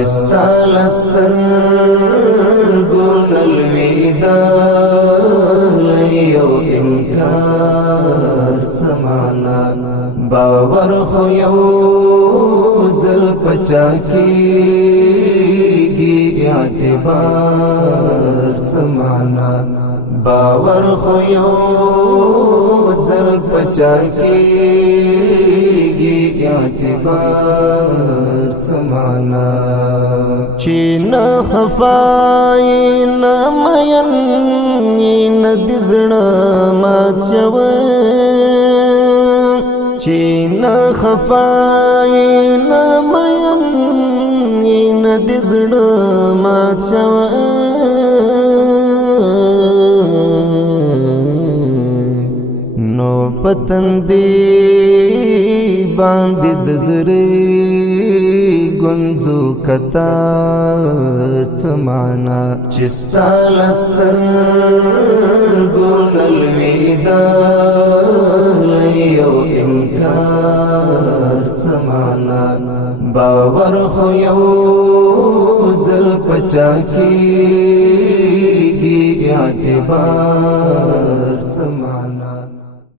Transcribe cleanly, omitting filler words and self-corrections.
چستا لستر گونل ویدا لیو انکار چمانا باور خو یو ځل پچا کیږي اعتبار چمانا باور خو یو ځل پچا کیږي اعتبار چمانا چې نه خفای نه مین نه د زړه مات شوی چې نه خفای نه مین نه د زړه مات شوی نو پتن دی باندې د درې گنزو کتار چمانا چستا لستر گونل ویدا لیو انکار چمانا باور خو یو ځل پچا کیږي اعتبار چمانا